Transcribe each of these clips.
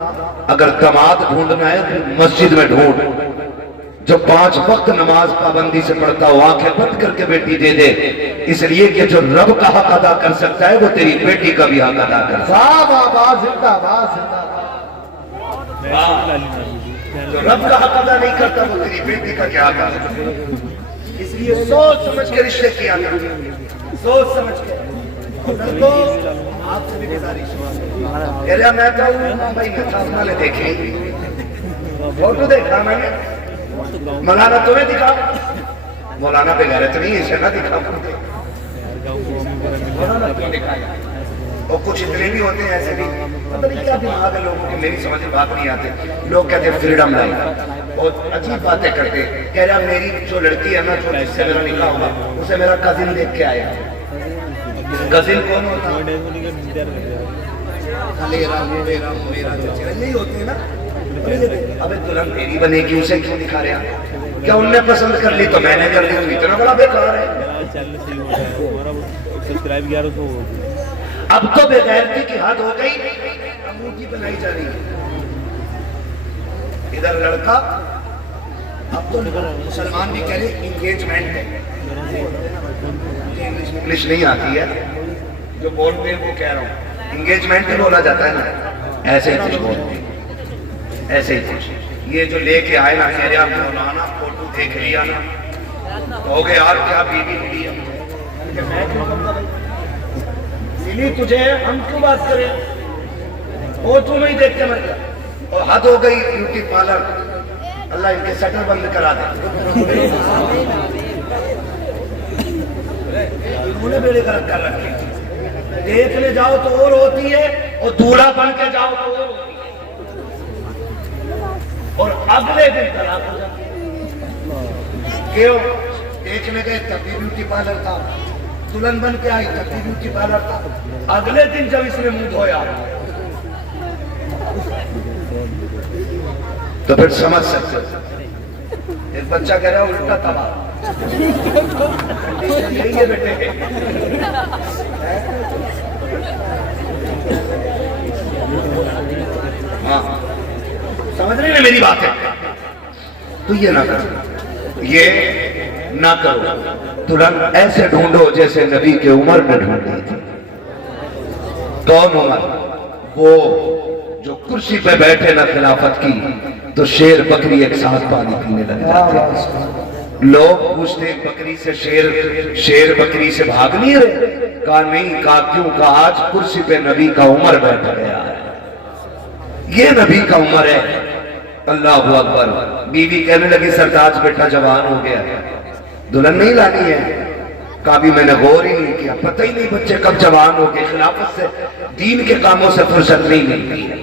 اگر دماد ڈھونڈنا ہے تو مسجد میں ڈھونڈ، جو 5 وقت نماز پابندی سے پڑھتا ہو آنکھیں بند کر کے بیٹی دے دے، اس لیے کہ جو رب کا حق ادا کر سکتا ہے وہ تیری بیٹی کا بھی حق ادا کر سکتا ہے۔ جو رب کا حق ادا نہیں کرتا وہ تیری بیٹی کا کیا کر سکتا ہے؟ اس لیے سوچ سمجھ کے رشتے کیا کریں، سوچ سمجھ کے۔ آپ سے بھی گزارش کہہ رہا میں کہوں بھائی میں نے دیکھیں فوٹو دیکھا میں نے، مولانا تمہیں دکھا، مولانا پہ غیرت نہیں اسے نہ دکھا، مولانا کیوں دکھایا؟ اور کچھ اتنے بھی ہوتے ہیں ایسے بھی، پتہ نہیں کیا دماغ ہے لوگوں کی، میری سمجھ بات نہیں آتے، لوگ کہتے ہیں فریڈم لائف اور عجیب باتیں کرتے، کہہ رہا میری جو لڑکی ہے نا جو جس سے میرا نکاح ہوگا اسے میرا کزن دیکھ کے آیا۔ کزن کون ہوتا ہے؟ یہی ہوتے ہیں نا، ابے دلہن تیری بنے گی اسے کیوں دکھا رہا؟ کیا ان نے پسند کر لی تو میں نے کر لی، تو اتنا بڑا بیکار ہے۔ اب تو بے غیرتی کی حد ہو گئی، انگوٹھی بنائی جا رہی ہے، ادھر لڑکا، اب تو مسلمان بھی کہہ رہے انگیجمنٹ ہے، انگلش نہیں آتی ہے جو بولتے ہیں وہ کہہ رہا ہوں، انگیجمنٹ بھی بولا جاتا ہے نا، ایسے ہی کچھ بولتے ہیں، ایسے ہی کچھ۔ یہ جو لے کے آئے نا میرے آپ مولانا فوٹو دیکھ لیا نا ہو گئے یار کیا بیوی ملی ہے، میں کیوں کرتا بھائی ملی تجھے، ہم کیوں بات کریں، فوٹو میں ہی دیکھ کے مر گیا۔ اور حد ہو گئی بیوٹی پارلر، اللہ ان کے سٹر بند کرا دے، انہوں نے بیڑے غلط کر رکھے، دیکھنے جاؤ تو اور ہوتی ہے اور دولہا بن کے جاؤ تو اور ہوتی ہے، اور اگلے دن طلاق ہو جاتی ہے۔ کیوں؟ دیکھنے گئے تب بھی بیوٹی پارلر تھا، دلہن بن کے آئی تب بھی بیوٹی پارلر تھا، اگلے دن جب اس نے منہ دھویا تو پھر سمجھ سکتے۔ ایک بچہ کہہ رہا ہے الٹا تباہ، یہی ہے بیٹے، ہاں سمجھ رہے ہیں میری بات ہے؟ تو یہ نہ کرو، یہ نہ کرو، دلہن ایسے ڈھونڈو جیسے نبی کے عمر نے ڈھونڈی تھی۔ کون عمر؟ وہ جو کرسی پہ بیٹھے نہ خلافت کی تو شیر بکری ایک ساتھ پانی پینے لگ جاتے ہیں۔ لوگ پوچھتے ہیں بکری سے شیر بکری سے بھاگ نہیں رہے؟ کہا نہیں، کہا کیوں؟ کہا آج کرسی پہ نبی کا عمر بیٹھ گیا ہے، یہ نبی کا عمر ہے۔ اللہ اکبر۔ بیوی کہنے لگی سرداج بیٹا جوان ہو گیا، دلہن نہیں لانی ہے؟ کہا بھی میں نے غور ہی نہیں کیا، پتہ ہی نہیں بچے کب جوان ہو گئے، خلافت سے دین کے کاموں سے فرصت نہیں ملتی ہے۔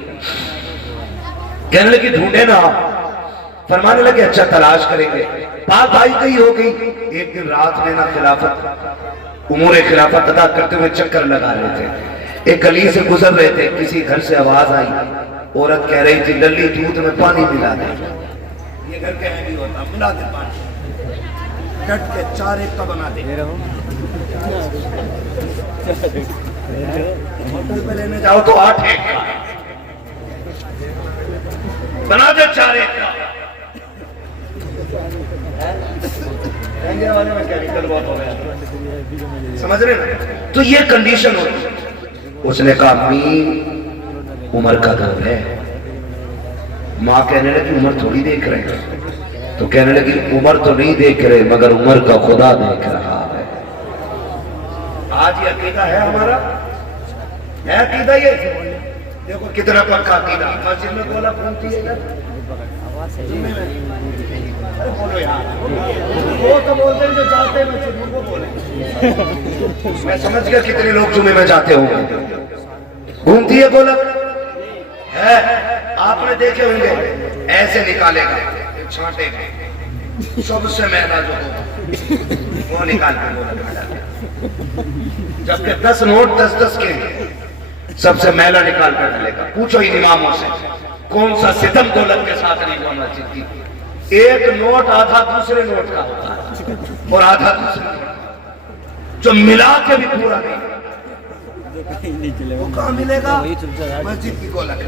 کہنے لگی ڈھونڈے نا، فرمانے لگے اچھا تلاش کریں گے۔ بات آئی گئی ہو گئی، ایک دن رات میں نا خلافت امور خلافت ادا کرتے ہوئے چکر لگا رہے تھے، ایک گلی سے گزر رہے تھے، کسی گھر سے آواز آئی، عورت کہہ رہی تھی للی دودھ میں پانی ملا دے، یہ گھر کہیں بھی ہوتا ملا دے پانی، کٹ کے 4 ایک کا بنا دے، ہوٹل پہ لینے جاؤ تو 8 ایک کا بنا دے، 4 ایک کا۔ والے میں کیمیکل بہت ہو گیا، سمجھ رہے نا؟ تو یہ کنڈیشن ہوتی ہے۔ اس نے کہا امی عمر کا دور ہے، ماں کہنے لگی عمر تھوڑی دیکھ رہے ہیں، تو کہنے لگی عمر تو نہیں دیکھ رہے مگر عمر کا خدا دیکھ رہا ہے۔ آج یہ عقیدہ ہے ہمارا، ہے عقیدہ یہ؟ دیکھو کتنا پکا عقیدہ، مسجد میں بولا پہنچی ہے، بولو یار، وہ تو بولتے ہیں جو جاتے ہیں مسجد میں، وہ بولیں۔ میں سمجھ گیا کتنے لوگ جمعے میں جاتے ہوں گے، گھومتی ہے گولک ہے، آپ نے دیکھے ہوں گے، ایسے نکالے گا چھانٹے گا، سب سے میلا جو ہوگا وہ نکال کے گولک میں ڈالے، جبکہ 10 نوٹ 10 کے سب سے میلا نکال کر ڈالے گا۔ پوچھو ان اماموں سے کون سا ستم گولک کے ساتھ نہیں ہوا مسجد کی؟ ایک نوٹ آدھا دوسرے نوٹ کا ہوتا ہے اور آدھا دوسرے نوٹ، جو ملا کے بھی پورا نہیں، وہ کہاں ملے گا؟ مسجد کی گولک ہے۔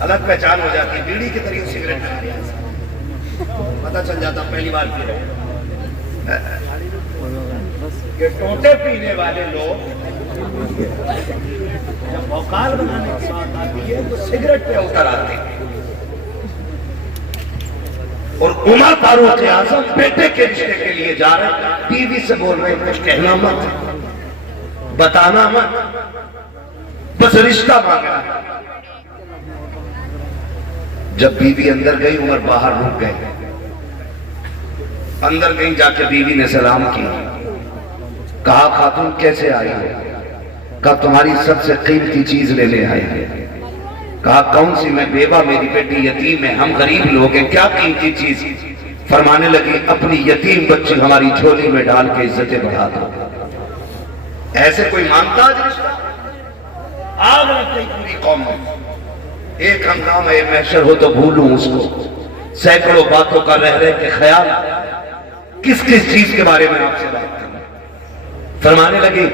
الگ پہچان ہو جاتی، بیڑی کے طریقے سگریٹ نہ پیا، پتہ چل جاتا پہلی بار پی رہے ہیں۔ یہ ٹوٹے پینے والے لوگ جب بوکال بنانے کی بات آتی ہے تو سگریٹ پہ اتر آتے ہیں۔ اور عمر فاروق اعظم بیٹے کے رشتے کے لیے جا رہے ہیں، بیوی سے بول رہے ہیں کچھ کہنا مت، بتانا مت، بس رشتہ مانگنا۔ جب بیوی اندر گئی عمر باہر رک گئے، اندر گئی، جا کے بیوی نے سلام کیا، کہا خاتون کیسے آئی ہو؟ کہا تمہاری سب سے قیمتی چیز لینے آئے ہیں۔ کہا کون سی؟ میں بیوہ، میری بیٹی یتیم ہے، ہم غریب لوگ ہیں، کیا قیمتی چیز؟ فرمانے لگی اپنی یتیم بچی ہماری جھولی میں ڈال کے عزتیں بڑھا دو۔ ایسے کوئی مانتا ہے رشتہ؟ آگ لگ گئی پوری قوم میں، ایک ہنگامہ محشر ہو تو بھولوں اس کو، سینکڑوں باتوں کا رہ رہ کے خیال، کس کس چیز کے بارے میں آپ سے بات کرنا۔ فرمانے لگی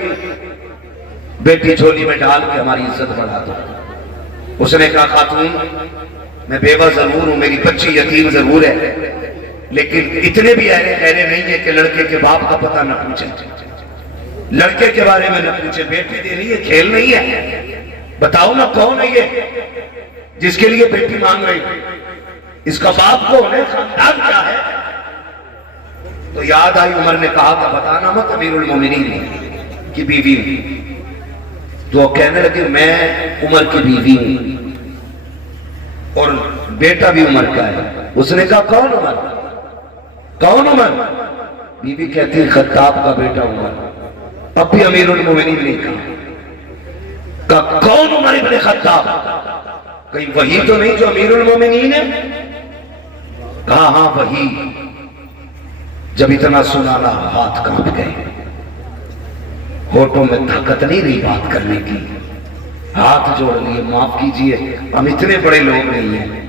بیٹی جھولی میں ڈال کے ہماری عزت بڑھا دو۔ اس نے کہا خاتون میں بیوہ ضرور ہوں، میری بچی یتیم ضرور ہے، لیکن اتنے بھی اہلے خیرے نہیں ہے کہ لڑکے کے باپ کا پتہ نہ پوچھے، لڑکے کے بارے میں نہ پوچھے، بیٹی دے رہی ہے، کھیل نہیں ہے، بتاؤ نا کون ہے یہ جس کے لیے بیٹی مانگ رہی، اس کا باپ کون ہے، خاندان کیا ہے؟ تو یاد آئی عمر نے کہا تھا بتانا مت، امیر المومنین کی بیوی ہوں۔ تو کہنے لگے میں عمر کی بیوی ہوں اور بیٹا بھی عمر کا ہے۔ اس نے کہا کون عمر؟ کون عمر؟ بیوی کہتی خطاب کا بیٹا عمر۔ اب بھی امیر المومنین نے کہا کون عمر ابن خطاب؟ کہیں وہی تو نہیں جو امیر المومنین ہے؟ کہا ہاں وہی۔ جب اتنا سنانا ہاتھ کانپ گئے، ہوٹوں میں طاقت نہیں رہی بات کرنے کی، ہاتھ جوڑ لیے معاف کیجئے، ہم اتنے بڑے لوگ نہیں ہیں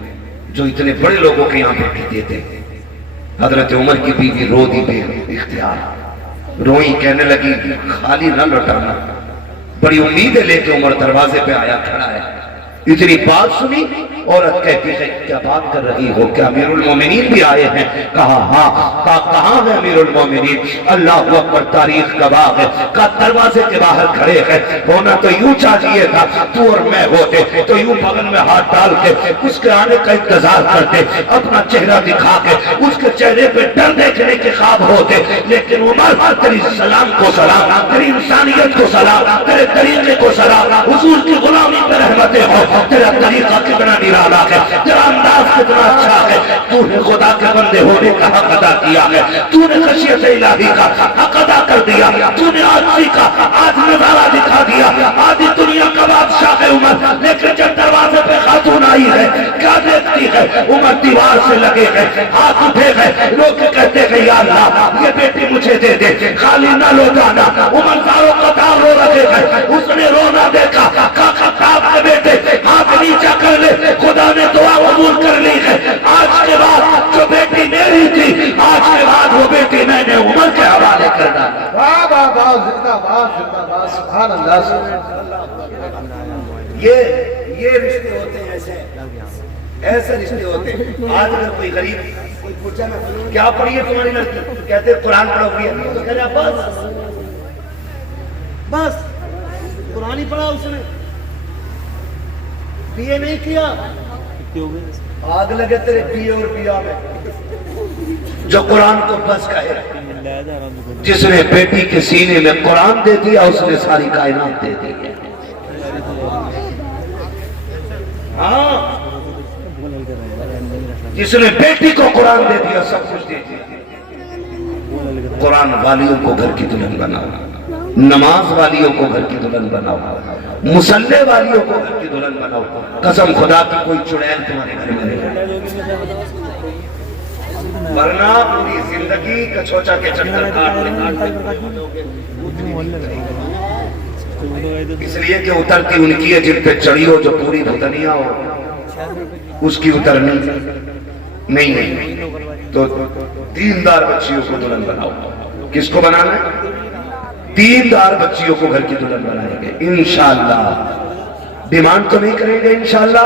جو اتنے بڑے لوگوں کے یہاں بیٹھے دیتے۔ حضرت عمر کی بیوی رو دی بے اختیار، روئی، کہنے لگی خالی نہ لوٹانا۔ بڑی امیدیں لے کے عمر دروازے پہ آیا کھڑا ہے، اتنی بات سنی، عورت کہتی ہے کیا بات کر رہی ہو، کیا امیر المومنین بھی آئے ہیں؟ کہا ہاں۔ کہا کہاں ہے امیر المومنین؟ اللہ اکبر، تاریخ گواہ ہے، کہا دروازے کے باہر کھڑے ہیں، ہونا تو یوں چاہیے تھا تو اور میں ہوتے تو یوں بغل میں ہاتھ ڈال کے اس کے آنے کا انتظار کرتے، اپنا چہرہ دکھا کے اس کے چہرے پہ ڈر دیکھنے کے خواب ہوتے، لیکن عمر تیری سلام کو سلام، تیری انسانیت کو سلام، تیرے طریقے کو سلام، حضور کی غلامی پہ رحمتیں ہو، تیرا طریقہ کتنا نرالا ہے، تیرا انداز کتنا اچھا ہے، تو نے خدا کے بندے ہونے کا حق ادا کیا ہے، تو نے خشیت الہی کا حق ادا کر دیا، تو نے آجزی کا آج نظارہ دکھا دیا۔ آدھی دنیا کا بادشاہ ہے عمر، لیکن جب دروازے پہ خاتون آئی ہے کیا دیکھتی ہے؟ عمر دیوار سے لگے گئے، ہاتھ اٹھے گئے، لوگ کہتے ہیں یا اللہ یہ بیٹی مجھے دے دے، خالی نہ لوٹانا۔ عمر زاروں قطار رو رکھے گئے، اس نے رونا دیکھا، کہا خطاب کے بیٹے ہاتھ نیچا کر لے، خدا نے دعا قبول کر لی ہے، آج کے بعد جو بیٹی میری تھی آج کے بعد وہ بیٹی میں نے عمر کے حوالے کر ڈالا۔ واہ واہ واہ، زندہ باد زندہ باد، سبحان اللہ سبحان اللہ۔ یہ رشتے ہوتے ہیں، ایسے رشتے ہوتے ہیں۔ آج اگر کوئی غریب کوئی پوچھا نا کیا پڑھی ہے تمہاری لڑکی، تو کہتے ہیں قرآن پڑھا ہوئی ہے، تو کہتے ہیں بس قرآن ہی پڑھا اس نے، بی اے نہیں کیا۔ آگ لگے تیرے بی اے اور بی آ میں، جو قرآن کو بس کہے، جس نے بیٹی کے سینے میں قرآن دے دیا اس نے ساری کائنات دے دی ہے۔ ہاں، جس نے بیٹی کو قرآن دے دیا سب کچھ دے دیا۔ قرآن والیوں کو گھر کی دلہن بناؤ، نماز والیوں کو گھر کی دلہن بناؤ، مسلح والیوں کو گھر کی دلہن بناؤ، قسم خدا کی کوئی چڑیل تمہارے گھر میں نہیں، ورنہ پوری زندگی کچوچا کے چکر کاٹتے۔ اس لیے کہ اترتی ان کی ہے جن پہ چڑھی ہو، جو پوری بھتنیا ہو اس کی اترنی نہیں۔ تو دیندار بچیوں کو دلہن بناؤ۔ کس کو بنانا ہے؟ دیندار بچیوں کو گھر کی دلہن بنائیں گے انشاءاللہ۔ ڈیمانڈ تو نہیں کریں گے انشاءاللہ،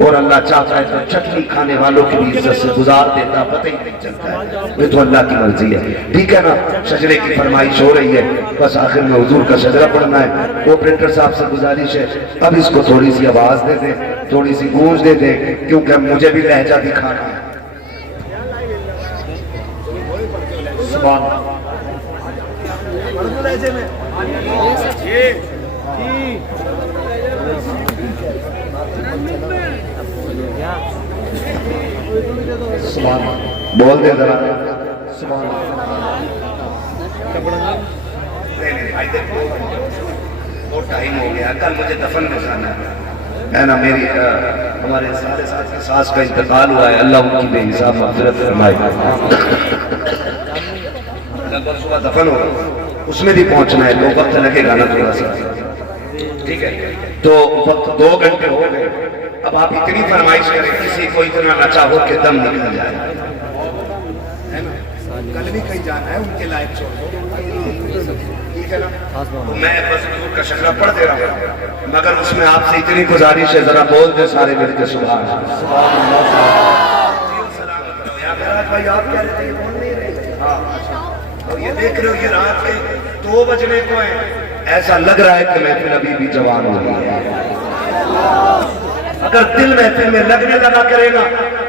اور اللہ چاہتا ہے تو چٹنی کھانے والوں کی بھی عزت سے گزار دیتا، پتہ ہی نہیں چلتا ہے، یہ تو اللہ کی مرضی ہے، ٹھیک ہے نا؟ شجرے کی فرمائش ہو رہی ہے، بس آخر میں حضور کا شجرہ پڑھنا ہے۔ آپریٹر صاحب سے گزارش ہے اب اس کو تھوڑی سی آواز دے دیں، تھوڑی سی گونج دے دیں، کیونکہ مجھے بھی لہجہ دکھانا ہے۔ سبحان اللہ۔ اردو لہجے میں سبحان اللہ، بول دے ذرا سبحان اللہ۔ بہت ٹائم ہو گیا، کل مجھے دفن میں جانا ہے نا، میری ہمارے سارے ساتھ ساس کا انتقال ہوا ہے، اللہ ان کی بے حساب مغفرت فرمائے۔ کل صبح دفن ہوگا، اس میں بھی پہنچنا ہے، تو وقت لگے گا نا تھوڑا سا، ٹھیک ہے؟ تو وقت 2 گھنٹے ہو گئے، اب آپ اتنی فرمائش کریں کسی کو اتنا نہ چاہو کہ دم نکل جائے، کل بھی کہیں جانا ہے، ان کے لائق چھوڑ دو، ٹھیک ہے نا؟ تو میں بس حضور کا شکرہ پڑھ دے رہا ہوں، مگر اس میں آپ سے اتنی گزارش ہے ذرا بول دے سارے مل کے سبحان اللہ۔ بھائی آپ کہہ رہے تھے، یہ بول نہیں رہے، اور یہ دیکھ رہے ہو یہ رات کے 2 بجنے کو ہیں، ایسا لگ رہا ہے کہ محفل ابھی بھی جوان ہو رہی ہے، اگر دل محفل میں لگنے لگا کرے گا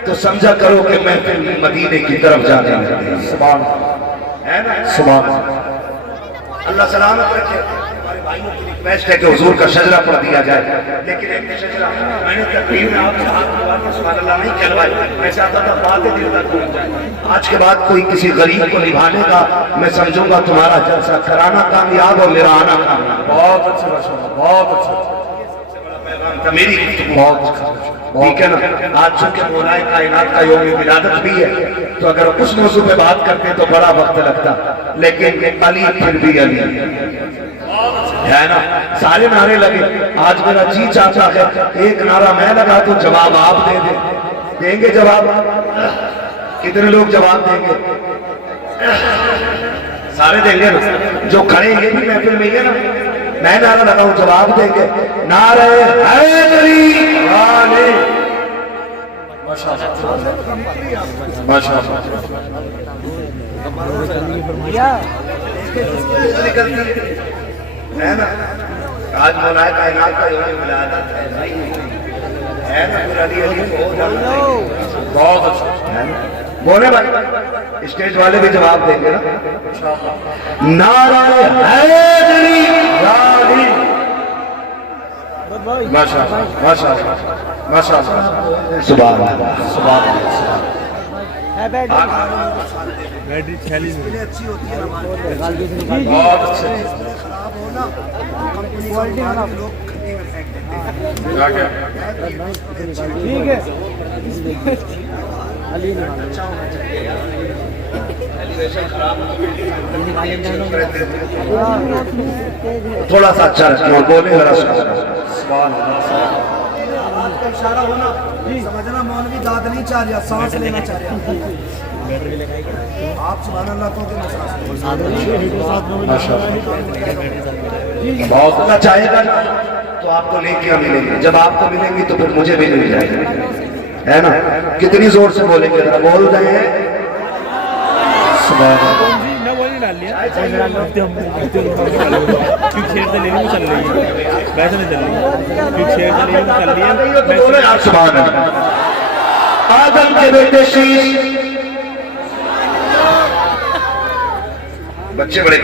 تو سمجھا کرو کہ محفل مدینے کی طرف جانے لگے۔ سبحان اللہ، ہے نا؟ سبحان اللہ، اللہ سلامت رکھے۔ ہمارے بھائیوں کی ریکویسٹ ہے کہ حضور کا شجرہ پڑھ دیا جائے، لیکن ایک شجرہ میں نے تقریر میں آپ سے ہاتھ ملا کے سبحان اللہ نہیں کہلوائے، میں چاہتا تھا باتیں دل تک پہنچ جائے۔ آج کے بعد کوئی کسی غریب کو نبھانے کا میں سمجھوں گا تمہارا جلسہ کرانا کامیاب اور میرا آنا کامیاب۔ بہت اچھا ماشاءاللہ، بہت اچھا، میری بہت ٹھیک ہے نا؟ آج چونکہ مولا کائنات کا یوم ولادت بھی ہے، تو اگر اس موضوع پہ بات کرتے تو بڑا وقت لگتا، لیکن علی پھر بھی علی ہے نا؟ سارے نعرے لگے، آج میرا جی چاہتا ہے ایک نعرہ میں لگا تو جواب آپ دے دیں گے جواب؟ کتنے لوگ جواب دیں گے؟ سارے دیں گے نا؟ جو کھڑے یہ بھی محفل میں ہی ہے نا؟ میں نعرہ لگاؤں جواب دیں گے؟ نعرہ حیدری علی ماشاءاللہ ہے نا؟ آج مولا کائنات کا یوم ولادت ہے نا؟ پھر علی علی بہت اچھا بولے بھائی، اسٹیج والے بھی جواب دیں گے نا؟ نعرہ حیدری علی ماشاءاللہ ماشاءاللہ ماشاءاللہ، سبحان اللہ سبحان اللہ۔ بیٹری 46 میں اچھی ہوتی ہے ہماری، بہت اچھے، خراب ہو نا کمپنی کوالٹی والا لوگ کھٹی میں پھینک دیتے ہیں، ٹھیک ہے؟ تھوڑا سا اچھا رکھیں، بولے ذرا سبحان اللہ۔ آج کا اشارہ ہونا سمجھنا مولوی داد نہیں چاہ رہا، سانس لینا چاہ رہا، آپ سبحان اللہ کو کہ بہت اللہ چاہے گا تو آپ کو نیکیاں ملیں گی، جب آپ کو ملیں گی تو پھر مجھے بھی مل جائے گی، ہے نا؟ کتنی زور سے بولیں گے ذرا بول رہے ہیں سبحان اللہ۔ سبحان اللہ۔ آدم کے بیٹے شیش، بچے بڑے